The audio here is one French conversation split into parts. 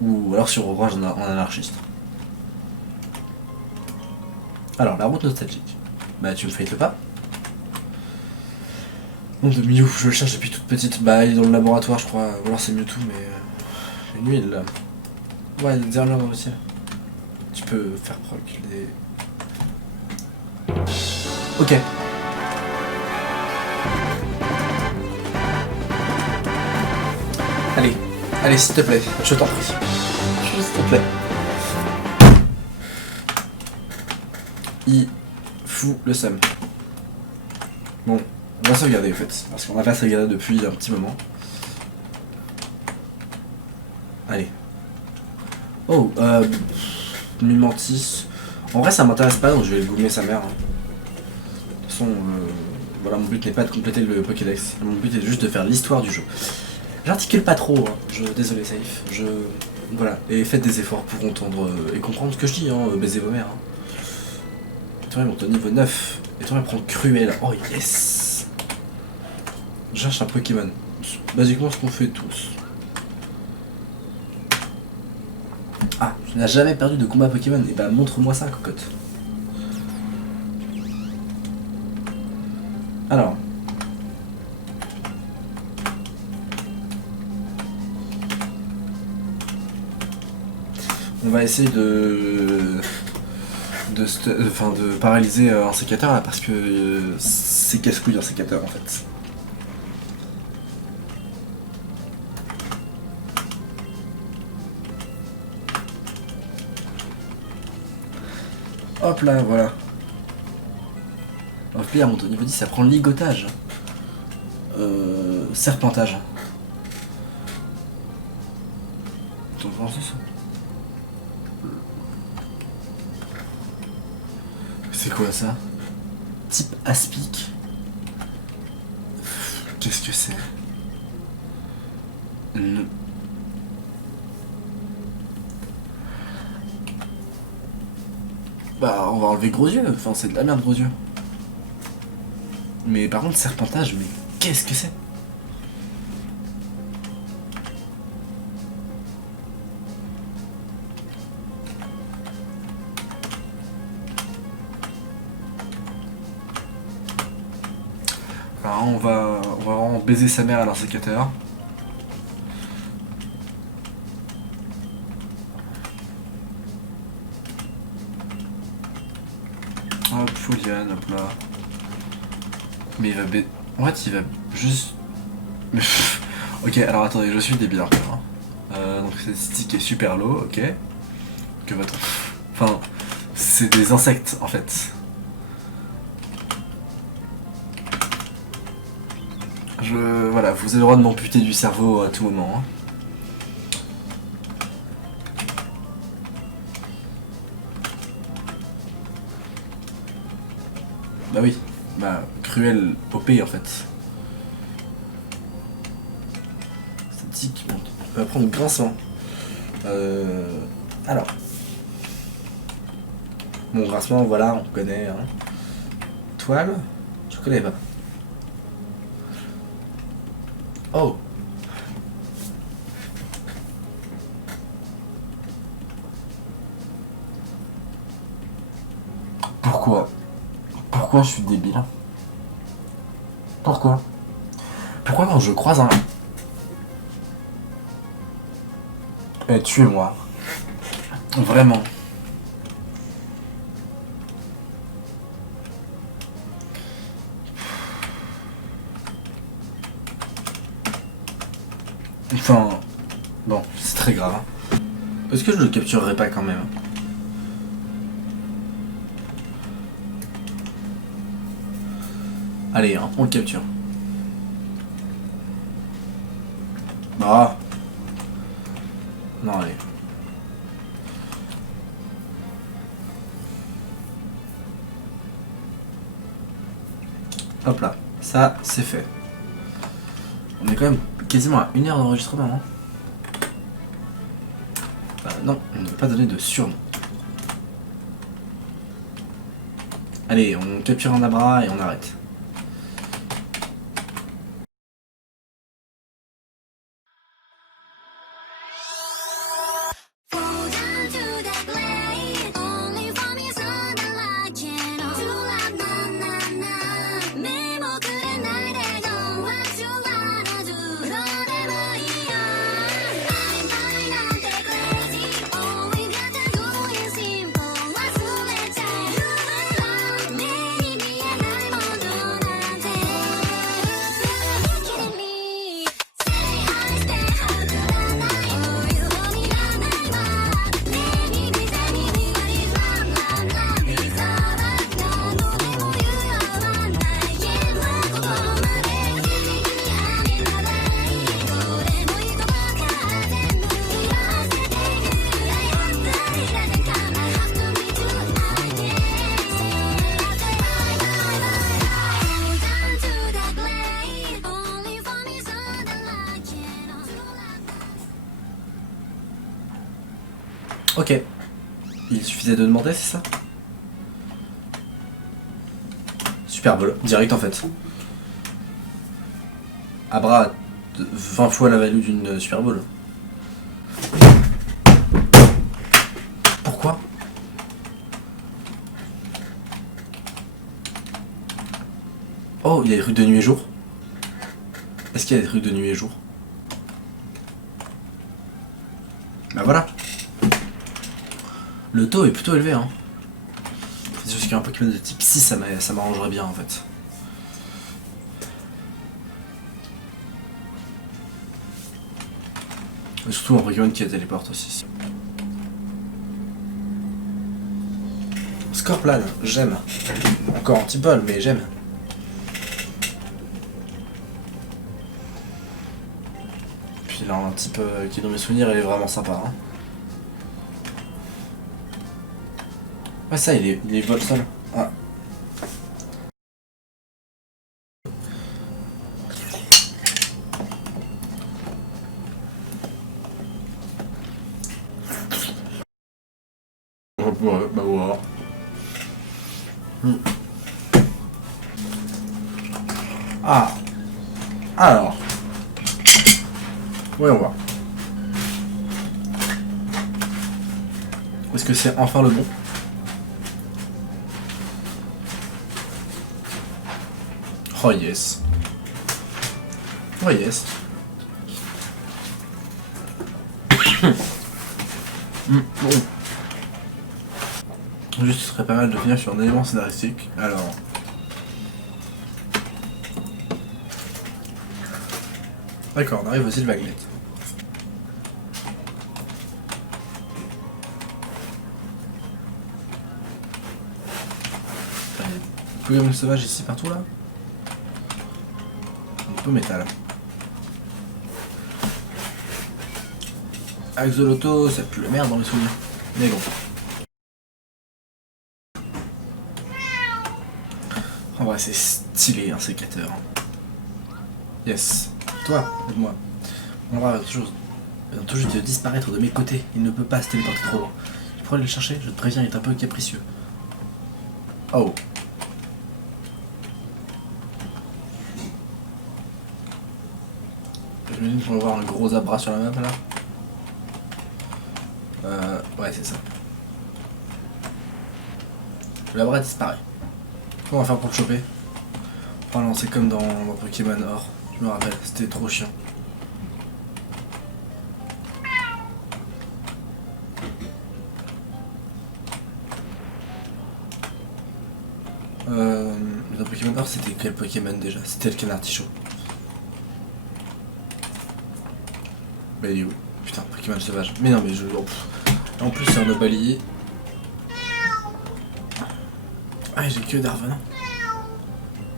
Ou alors sur Orange en anarchiste. Alors, la route nostalgique. Bah, tu me fais le pas. Mon de Mew, je le cherche depuis toute petite. Bah, il est dans le laboratoire, je crois. Ou alors c'est Mewtwo, mais. Une huile là. Ouais, des erreurs aussi. Tu peux faire proc des. Ok. Allez, allez, s'il te plaît, je t'en prie. S'il te plaît. Il fout le seum. Bon, on va sauvegarder en fait, parce qu'on n'a pas sauvegardé depuis un petit moment. Allez. Oh, Mimantis. En vrai, ça m'intéresse pas, donc je vais gommer sa mère. Hein. De toute façon, voilà, mon but n'est pas de compléter le Pokédex. Mon but est juste de faire l'histoire du jeu. J'articule pas trop, hein. Désolé, Safe. Voilà, et faites des efforts pour entendre et comprendre ce que je dis, hein. Baisez vos mères. Hein. Toi, monte au niveau 9. Et toi, prend Cruel. Oh yes! Je cherche un Pokémon. Basiquement, ce qu'on fait tous. Ah, tu n'as jamais perdu de combat Pokémon. Et bah, montre-moi ça, cocotte. Alors. On va essayer de paralyser un sécateur là parce que c'est casse-couille un sécateur en fait. Hop là, voilà. Hop là, au niveau 10, ça prend ligotage. Serpentage. Attends, c'est ça. C'est quoi ça? Type aspic. Qu'est-ce que c'est? Bah, on va enlever gros yeux. Enfin, c'est de la merde, gros yeux. Mais par contre, serpentage, mais qu'est-ce que c'est? Alors, on va vraiment baiser sa mère à l'insécateur. Hop, Fouliane, hop là. Mais il va baiser. En fait, il va juste. Ok, alors attendez, je suis débile un peu. Hein. Donc, cette stick est super low, ok. Que votre. Enfin, c'est des insectes en fait. Voilà, vous avez le droit de m'amputer du cerveau à tout moment. Hein. Bah oui, bah cruel OP en fait. Statique, on va prendre grincement. Alors. Bon, grincement, voilà, on connaît. Hein. Toile, je connais pas. Oh. Pourquoi je suis débile? Pourquoi quand je croise un... tuez-moi. Vraiment. Enfin... Bon, c'est très grave. Hein. Est-ce que je le capturerai pas quand même? Allez, hein, on le capture. Ah. Non, allez. Hop là, ça c'est fait. On est quand même quasiment à 1 heure d'enregistrement. Hein. Bah non, on ne veut pas donner de surnom. Allez, on capture un abra et on arrête. Ok. Il suffisait de demander, c'est ça? Super Bowl, direct en fait. Abra, 20 fois la value d'une Super Bowl. Pourquoi? Oh, il y a des trucs de nuit et jour. Est-ce qu'il y a des trucs de nuit et jour? Bah voilà. Le taux est plutôt élevé, hein. C'est juste qu'un Pokémon de type 6, ça m'arrangerait bien en fait. Et surtout un Pokémon qui téléporte aussi. Scorplan, j'aime. Encore un petit bol, mais j'aime. Puis là, un type qui, dans mes souvenirs, est vraiment sympa. Hein. Ouais, ça, il est vol seul. Ah. Ouais, bah voilà. Ah. Alors. Voyons voir. Est-ce que c'est enfin le bon? Oh yes. Oh yes. Bon. Juste, ce serait pas mal de finir sur un élément scénaristique. Alors. D'accord, on arrive aux îles Magnet. Pokémon sauvage ici partout là. Un peu métal. Axolotl, ça pue la merde dans les souvenirs. Mais bon. En vrai, c'est stylé un sécateur. Yes. Toi, aide-moi. On va tout juste disparaître de mes côtés. Il ne peut pas se téléporter trop loin. Tu pourrais aller le chercher? Je te préviens, il est un peu capricieux. Oh. J'imagine qu'on va voir un gros abra sur la map là. Ouais, c'est ça. L'abra disparaît. Comment on va faire pour le choper? Oh non, c'est comme dans Pokémon Or. Je me rappelle, c'était trop chiant. Dans Pokémon Or, c'était quel Pokémon déjà? C'était le Canartichaud. Bah il est où? Putain, Pokémon sauvage. Mais non, mais je... En plus, c'est un Nobalier. Ah, j'ai que Darvenin.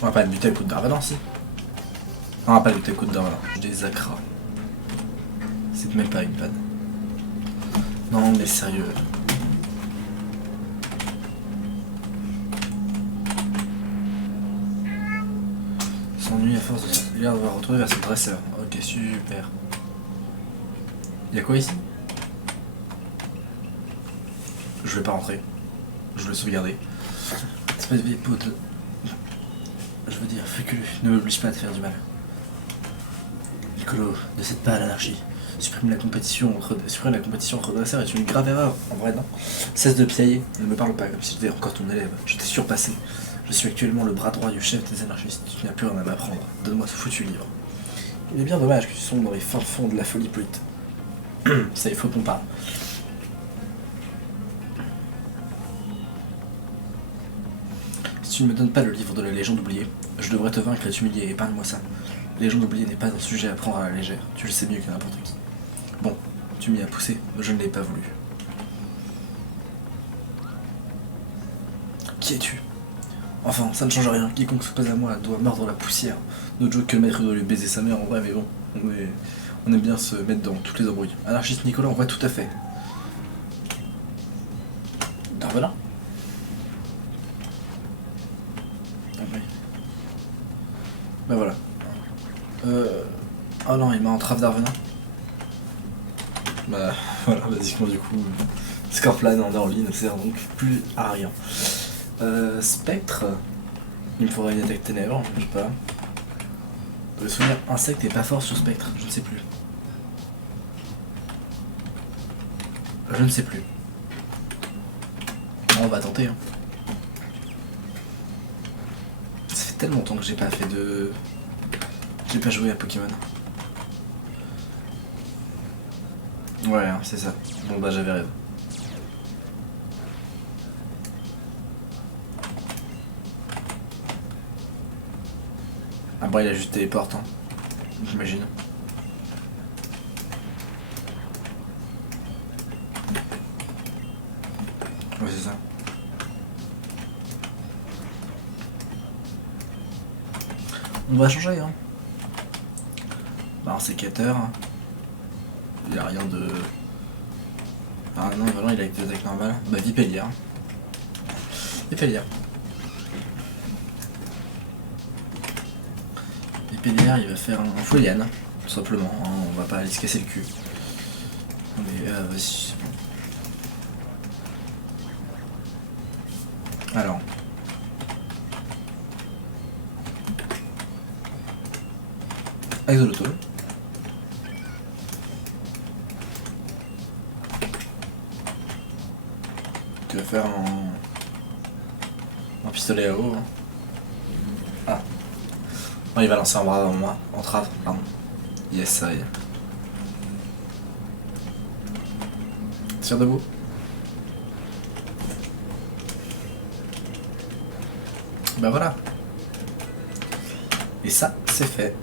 On va pas buter le coup de Darvenin, si. On va pas buter le coup de Darvenin. J'ai des Zakra. C'est même pas une panne. Non, mais sérieux. S'ennuie à force de se devoir retrouver vers son dresseur. Ok, super. Y'a quoi ici? Je vais pas rentrer. Je vais le sauvegarder. Espèce de vieille pote. Je veux dire, fécule, ne m'oblige pas à te faire du mal. Piccolo, ne cède pas à l'anarchie. Supprime la compétition entre dresseurs est une grave erreur. En vrai, non. Cesse de piailler. Ne me parle pas comme si j'étais encore ton élève. Je t'ai surpassé. Je suis actuellement le bras droit du chef des anarchistes. Tu n'as plus rien à m'apprendre. Donne-moi ce foutu livre. Il est bien dommage que tu sombres dans les fins fonds de la folie politique. Ça, il faut qu'on parle. Si tu ne me donnes pas le livre de la légende oubliée, je devrais te vaincre et t'humilier. Épargne-moi ça. La légende oubliée n'est pas un sujet à prendre à la légère. Tu le sais mieux que n'importe qui. Bon, tu m'y as poussé, mais je ne l'ai pas voulu. Qui es-tu? Enfin, ça ne change rien. Quiconque s'oppose à moi doit mordre la poussière. No joke que le maître doit lui baiser sa mère en vrai, mais bon, on aime bien se mettre dans toutes les embrouilles. Anarchiste Nicolas, on voit tout à fait. Darvelin? Ah oui. Ben voilà. Oh non, il m'a entrave Darvelin. Bah voilà, basiquement du coup, Scorpion en Orly ne sert donc plus à rien. Spectre, il me faudrait une attaque ténèbres, je sais pas. Le souvenir insecte est pas fort sur Spectre, je ne sais plus. Je ne sais plus. Bon, on va tenter. Hein. Ça fait tellement longtemps que j'ai pas fait de... J'ai pas joué à Pokémon. Ouais, hein, c'est ça. Bon bah j'avais raison. Ah bah il a juste téléporte, hein. J'imagine. Ouais c'est ça. On va changer hein. Bah un sécateur. Il y a rien de... Ah non vraiment il a des attaques normales. Bah Vipellière. Vipellière. Vipellière il va faire un Foliane. Tout simplement, hein. On va pas aller se casser le cul. Mais vas-y. Alors. Axolotl. Tu vas faire un pistolet à eau. Hein. Ah. Non, il va lancer un bras avant moi. En trave, pardon. Yes, ça y est. Tire debout. Bah voilà. Et ça, c'est fait.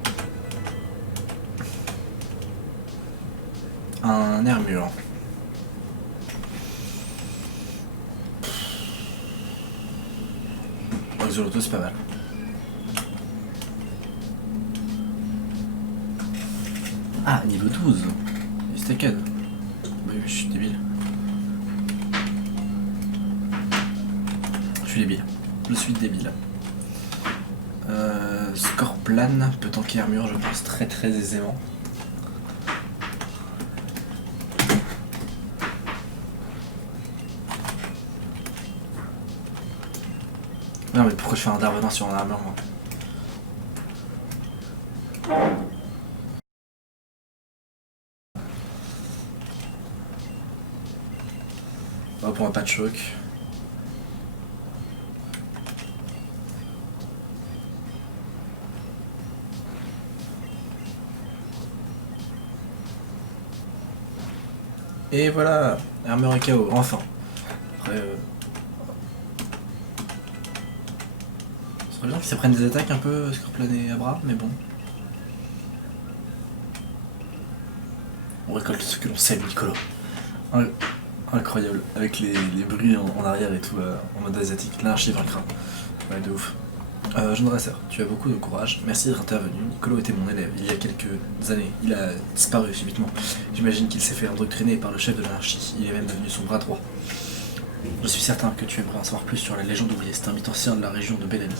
Un armure. Axolotl, c'est pas mal. Ah, niveau 12. Il se taquade. Bah oui, je suis débile. Je suis débile. Je suis débile. Scorpion peut tanker armure, je pense, très très aisément. Non mais pourquoi je fais un intervenant sur un armure moi? Hop, on va pas de choc. Et voilà, armure à KO, enfin. Après, ce serait bien qu'ils s'apprennent des attaques un peu Scorpion et Abra, mais bon. On récolte ce que l'on sème, Nicolas. Incroyable, avec les bruits en arrière et tout, en mode asiatique. L'anarchie vaincra. Ouais, de ouf. Jeune dresseur, tu as beaucoup de courage. Merci d'être intervenu. Nicolo était mon élève il y a quelques années. Il a disparu subitement. J'imagine qu'il s'est fait endoctriner par le chef de l'anarchie. Il est même devenu son bras droit. Je suis certain que tu aimerais en savoir plus sur la légende oubliée. C'est un mythe ancien de la région de Bellamy.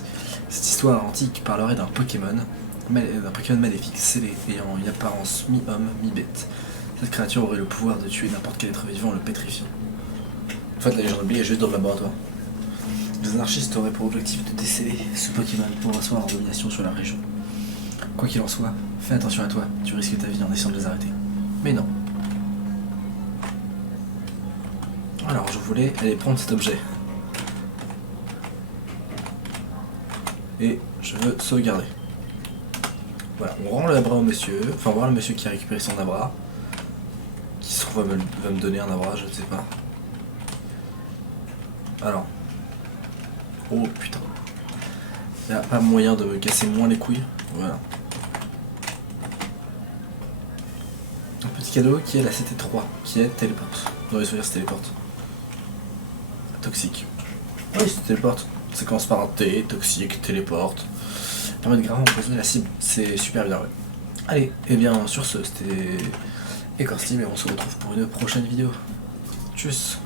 Cette histoire antique parlerait d'un Pokémon maléfique, scellé, ayant une apparence mi-homme, mi-bête. Cette créature aurait le pouvoir de tuer n'importe quel être vivant en le pétrifiant. En fait, la légende oubliée est juste dans le laboratoire. Les anarchistes auraient pour objectif de déceler ce Pokémon pour asseoir leur domination sur la région. Quoi qu'il en soit, fais attention à toi, tu risques ta vie en essayant de les arrêter. Mais non. Alors, je voulais aller prendre cet objet. Et je veux sauvegarder. Voilà, on rend le abra au monsieur. Enfin, on va voir le monsieur qui a récupéré son abra. Qui se trouve va me donner un abra, je ne sais pas. Alors. Oh putain. Il n'y a pas moyen de me casser moins les couilles. Voilà. Un petit cadeau qui est la CT3, qui est téléporte. Dans les souvenirs, c'est téléporte. Toxique. Oui, c'est téléporte. Ça commence par un T, toxique, téléporte. Permet de gravement empoisonner la cible. C'est super bien, ouais. Allez, et bien sur ce, c'était Ecorsteam et on se retrouve pour une prochaine vidéo. Tchuss.